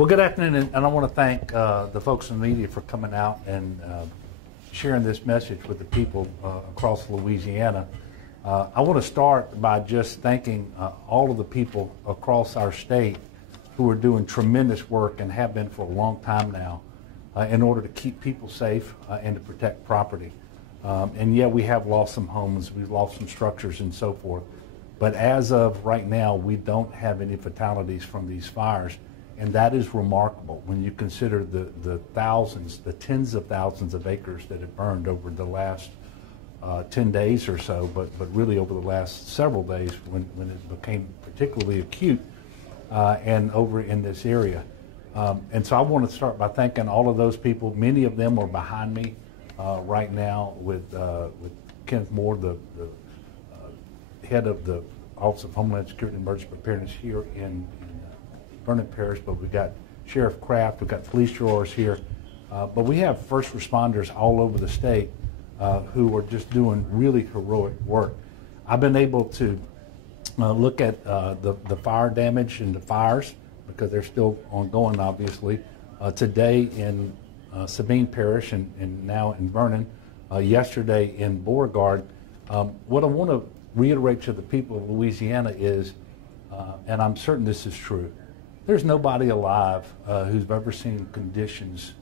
Well, good afternoon, and I want to thank the folks in the media for coming out and sharing this message with the people across Louisiana. I want to start by just thanking all of the people across our state who are doing tremendous work and have been for a long time now in order to keep people safe and to protect property. And yeah, we have lost some homes, we've lost some structures and so forth, but as of right now, we don't have any fatalities from these fires. And that is remarkable when you consider the thousands, the tens of thousands of acres that have burned over the last 10 days or so, but really over the last several days when it became particularly acute and over in this area. And so I want to start by thanking all of those people. Many of them are behind me right now with Kenneth Moore, the head of the Office of Homeland Security and Emergency Preparedness here in Vernon Parish, but we've got Sheriff Kraft, we've got police drawers here, but we have first responders all over the state who are just doing really heroic work. I've been able to look at the fire damage and the fires because they're still ongoing, obviously. Today in Sabine Parish and now in Vernon, yesterday in Beauregard. What I want to reiterate to the people of Louisiana is, and I'm certain this is true, there's nobody alive who's ever seen conditions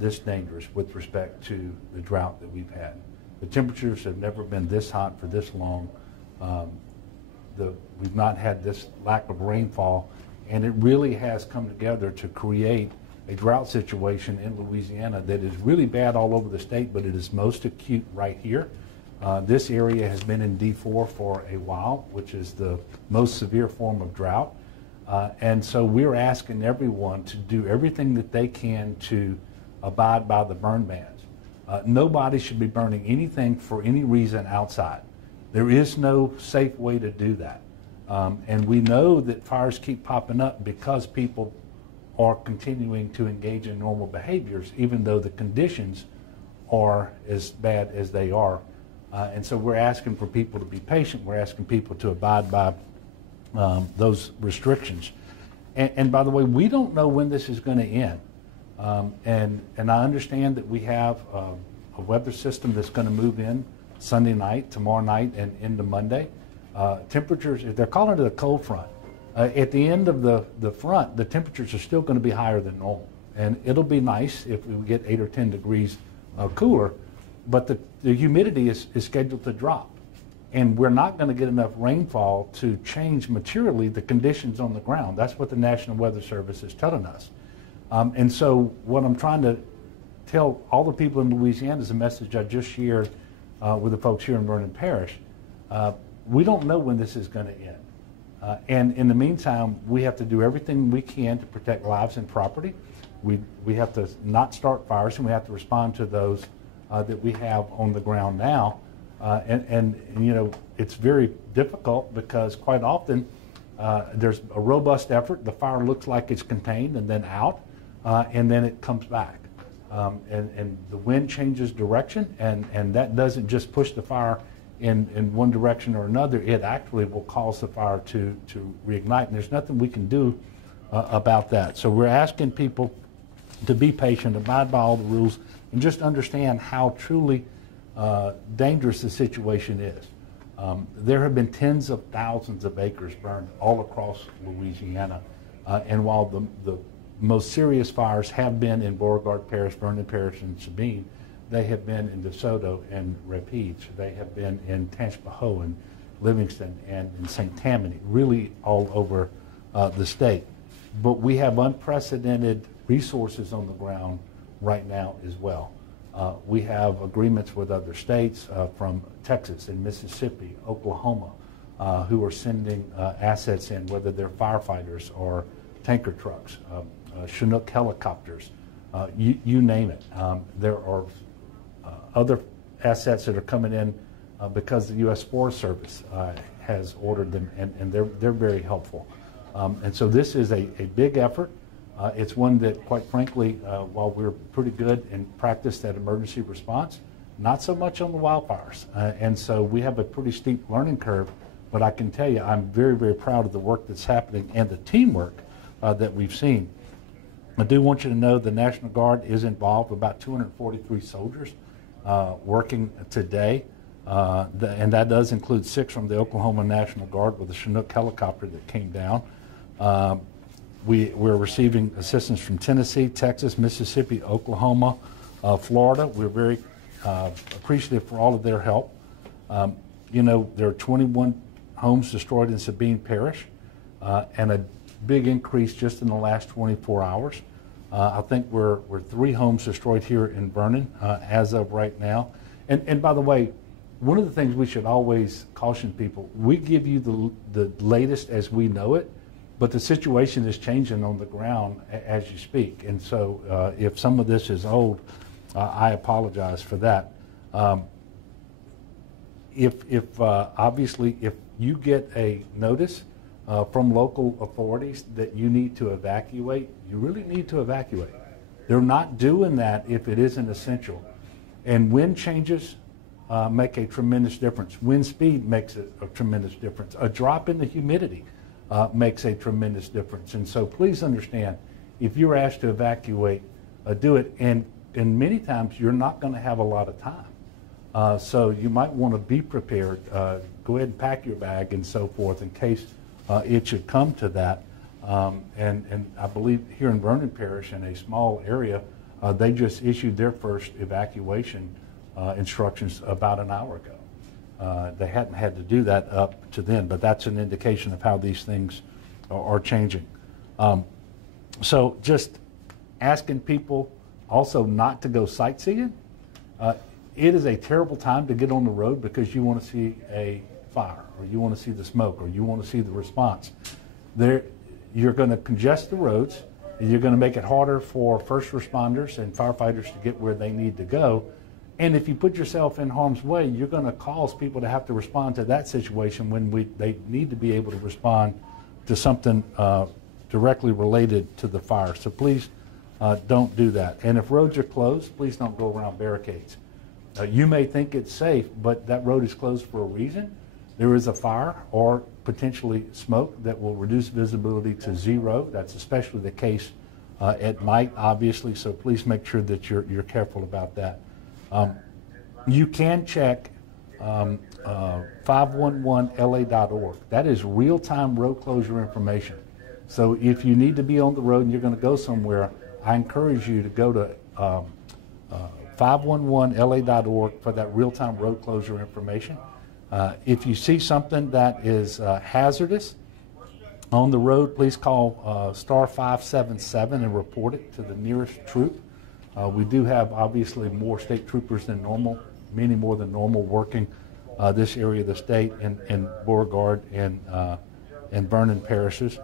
this dangerous with respect to the drought that we've had. The temperatures have never been this hot for this long. We've not had this lack of rainfall, and it really has come together to create a drought situation in Louisiana that is really bad all over the state, but it is most acute right here. This area has been in D4 for a while, which is the most severe form of drought. And so we're asking everyone to do everything that they can to abide by the burn bans. Nobody should be burning anything for any reason outside. There is no safe way to do that. And we know that fires keep popping up because people are continuing to engage in normal behaviors, even though the conditions are as bad as they are. And so we're asking for people to be patient. We're asking people to abide by those restrictions. And by the way, we don't know when this is going to end. And I understand that we have a weather system that's going to move in Sunday night, tomorrow night, and into Monday. Temperatures, they're calling it a cold front. At the end of the front, the temperatures are still going to be higher than normal. And it'll be nice if we get 8 or 10 degrees cooler, but the humidity is scheduled to drop. And we're not going to get enough rainfall to change materially the conditions on the ground. That's what the National Weather Service is telling us. And so what I'm trying to tell all the people in Louisiana is a message I just shared with the folks here in Vernon Parish. We don't know when this is going to end. And in the meantime, we have to do everything we can to protect lives and property. We have to not start fires, and we have to respond to those that we have on the ground now. And you know, it's very difficult because quite often there's a robust effort. The fire looks like it's contained and then out, and then it comes back. And the wind changes direction, and that doesn't just push the fire in one direction or another. It actually will cause the fire to reignite, and there's nothing we can do about that. So we're asking people to be patient, abide by all the rules, and just understand how truly dangerous the situation is. There have been tens of thousands of acres burned all across Louisiana, and while the most serious fires have been in Beauregard Parish, Vernon Parish, and Sabine, they have been in DeSoto and Rapides. They have been in Tangipahoa and Livingston and in St. Tammany, really all over the state. But we have unprecedented resources on the ground right now as well. We have agreements with other states from Texas and Mississippi, Oklahoma, who are sending assets in, whether they're firefighters or tanker trucks, Chinook helicopters, you name it. There are other assets that are coming in because the U.S. Forest Service has ordered them, and they're very helpful. And so this is a big effort. It's one that, quite frankly, while we're pretty good and practiced at emergency response, not so much on the wildfires. And so we have a pretty steep learning curve, but I can tell you I'm very, very proud of the work that's happening and the teamwork that we've seen. I do want you to know the National Guard is involved, about 243 soldiers working today, and that does include 6 from the Oklahoma National Guard with a Chinook helicopter that came down. We're receiving assistance from Tennessee, Texas, Mississippi, Oklahoma, Florida. We're very appreciative for all of their help. You know, there are 21 homes destroyed in Sabine Parish, and a big increase just in the last 24 hours. I think we're 3 homes destroyed here in Vernon as of right now. And by the way, one of the things we should always caution people, we give you the latest as we know it, but the situation is changing on the ground as you speak. And so if some of this is old, I apologize for that. Obviously, if you get a notice from local authorities that you need to evacuate, you really need to evacuate. They're not doing that if it isn't essential. And wind changes make a tremendous difference. Wind speed makes a tremendous difference. A drop in the humidity makes a tremendous difference. And so please understand, if you're asked to evacuate, do it. And many times you're not going to have a lot of time. So you might want to be prepared. Go ahead and pack your bag and so forth in case it should come to that. And I believe here in Vernon Parish, in a small area, they just issued their first evacuation instructions about an hour ago. They hadn't had to do that up to then, but that's an indication of how these things are changing. So just asking people also not to go sightseeing. It is a terrible time to get on the road because you want to see a fire, or you want to see the smoke, or you want to see the response. You're going to congest the roads, and you're going to make it harder for first responders and firefighters to get where they need to go. And if you put yourself in harm's way, you're going to cause people to have to respond to that situation when they need to be able to respond to something directly related to the fire. So please don't do that. And if roads are closed, please don't go around barricades. You may think it's safe, but that road is closed for a reason. There is a fire or potentially smoke that will reduce visibility to 0. That's especially the case at night, obviously, so please make sure that you're careful about that. You can check 511la.org. That is real-time road closure information. So if you need to be on the road and you're going to go somewhere, I encourage you to go to 511la.org for that real-time road closure information. If you see something that is hazardous on the road, please call star 577 and report it to the nearest troop. We do have obviously more state troopers than normal, many more than normal, working this area of the state in Beauregard and Vernon parishes.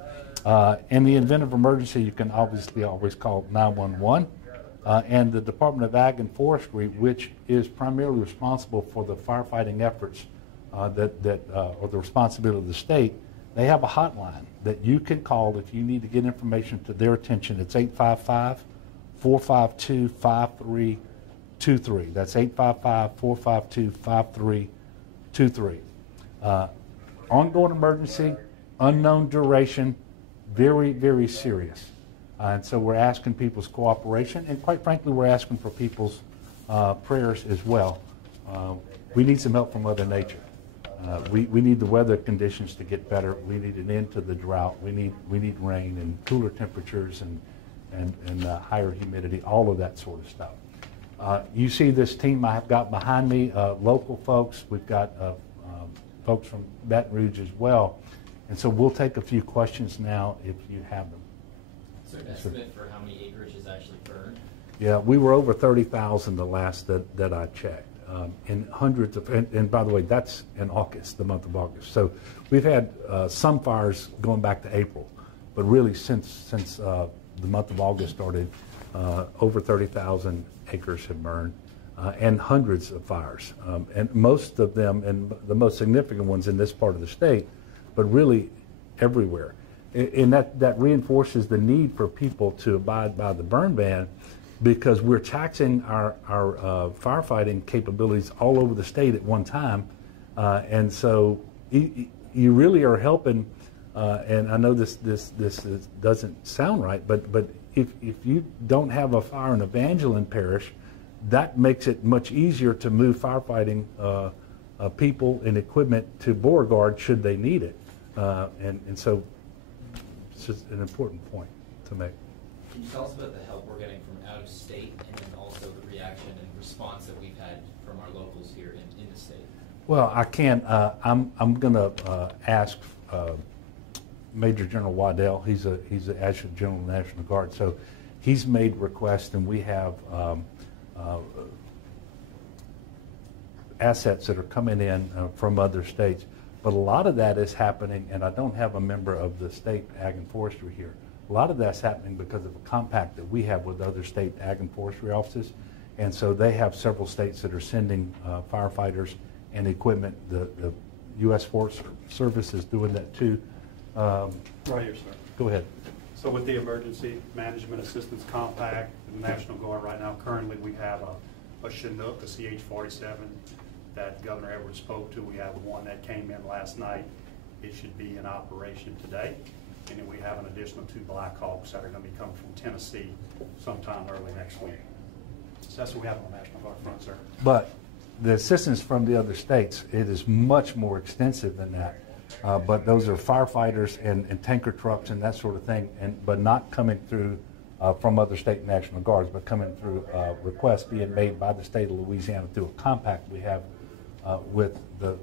In the event of emergency, you can obviously always call 911. And the Department of Ag and Forestry, which is primarily responsible for the firefighting efforts or the responsibility of the state, they have a hotline that you can call if you need to get information to their attention. It's 855-452-5323. That's 855-452-5323. Ongoing emergency, unknown duration, very, very serious. And so we're asking people's cooperation, and quite frankly, we're asking for people's prayers as well. We need some help from Mother Nature. We need the weather conditions to get better. We need an end to the drought. We need rain and cooler temperatures and higher humidity, all of that sort of stuff. You see this team I have got behind me, local folks. We've got folks from Baton Rouge as well. And so we'll take a few questions now if you have them. Is there an estimate for how many acreage is actually burned? Yeah, we were over 30,000 the last that I checked. And hundreds of, and by the way, that's in August, the month of August. So we've had some fires going back to April, but really since the month of August started, over 30,000 acres have burned, and hundreds of fires. And most of them, and the most significant ones in this part of the state, but really everywhere. And that reinforces the need for people to abide by the burn ban, because we're taxing our firefighting capabilities all over the state at one time. And so you really are helping And I know this doesn't sound right, but if you don't have a fire in Evangeline Parish, that makes it much easier to move firefighting people and equipment to Beauregard should they need it. And so it's just an important point to make. Can you tell us about the help we're getting from out of state, and then also the reaction and response that we've had from our locals here in the state? Well, I can't. I'm going to ask Major General Waddell. He's an Adjutant General of the National Guard, so he's made requests, and we have assets that are coming in from other states. But a lot of that is happening, and I don't have a member of the state Ag and Forestry here. A lot of that's happening because of a compact that we have with other state Ag and Forestry offices, and so they have several states that are sending firefighters and equipment. The U.S. Forest Service is doing that too. Right here, sir. Go ahead. So with the Emergency Management Assistance Compact, the National Guard right now, currently we have a Chinook, a CH-47 that Governor Edwards spoke to. We have one that came in last night. It should be in operation today. And then we have an additional 2 Blackhawks that are going to be coming from Tennessee sometime early next week. So that's what we have on the National Guard front, sir. But the assistance from the other states, it is much more extensive than that. But those are firefighters and tanker trucks and that sort of thing, but not coming through from other state National Guards, but coming through requests being made by the state of Louisiana through a compact we have with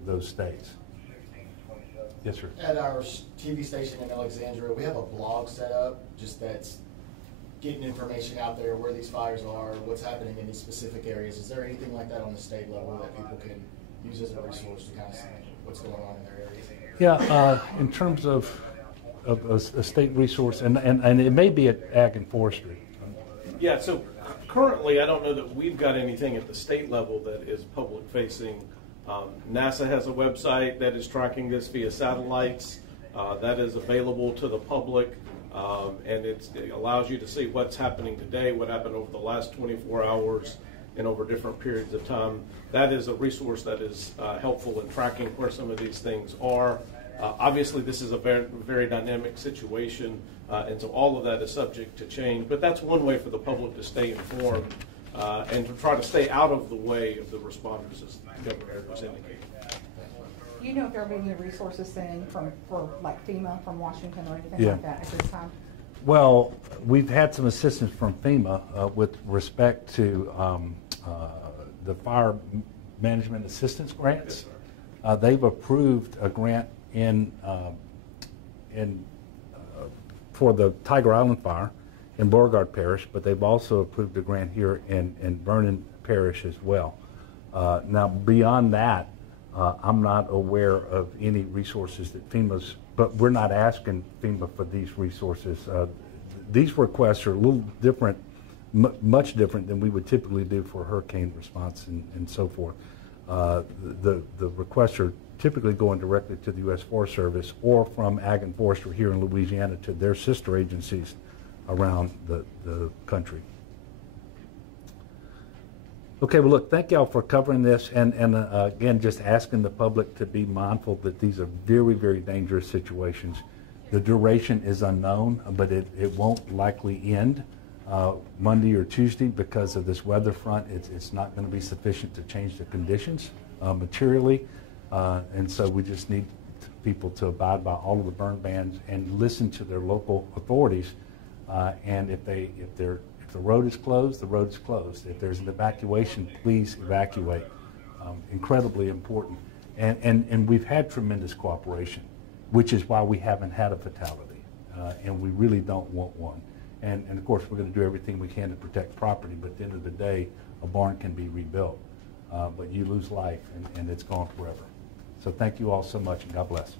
those states. Yes, sir. At our TV station in Alexandria, we have a blog set up just that's getting information out there where these fires are, what's happening in these specific areas. Is there anything like that on the state level that people can use as a resource to kind of see what's going on in their areas? Yeah, in terms of a state resource, and it may be at Ag and Forestry. Yeah, so currently I don't know that we've got anything at the state level that is public facing. NASA has a website that is tracking this via satellites that is available to the public, and it allows you to see what's happening today, what happened over the last 24 hours, and over different periods of time. That is a resource that is helpful in tracking where some of these things are. Obviously, this is a very, very dynamic situation, and so all of that is subject to change. But that's one way for the public to stay informed and to try to stay out of the way of the responders, as Governor Edwards indicated. Do you know if there will be any resources sent for like FEMA from Washington or anything like that at this time? Well, we've had some assistance from FEMA with respect to the fire management assistance grants. They've approved a grant for the Tiger Island fire in Beauregard Parish, but they've also approved a grant here in Vernon Parish as well. Now, beyond that, I'm not aware of any resources that FEMA's, but we're not asking FEMA for these resources. These requests are a little different, much different than we would typically do for hurricane response and so forth. The requests are typically going directly to the U.S. Forest Service or from Ag and Forestry here in Louisiana to their sister agencies around the country. Okay, well, look, thank y'all for covering this, and again, just asking the public to be mindful that these are very, very dangerous situations. The duration is unknown, but it won't likely end Monday or Tuesday because of this weather front. It's not going to be sufficient to change the conditions materially, and so we just need people to abide by all of the burn bans and listen to their local authorities. And if the road is closed, the road is closed. If there's an evacuation, please evacuate. Incredibly important. And we've had tremendous cooperation, which is why we haven't had a fatality. And we really don't want one. And of course, we're going to do everything we can to protect property, but at the end of the day, a barn can be rebuilt. But you lose life, and it's gone forever. So thank you all so much, and God bless.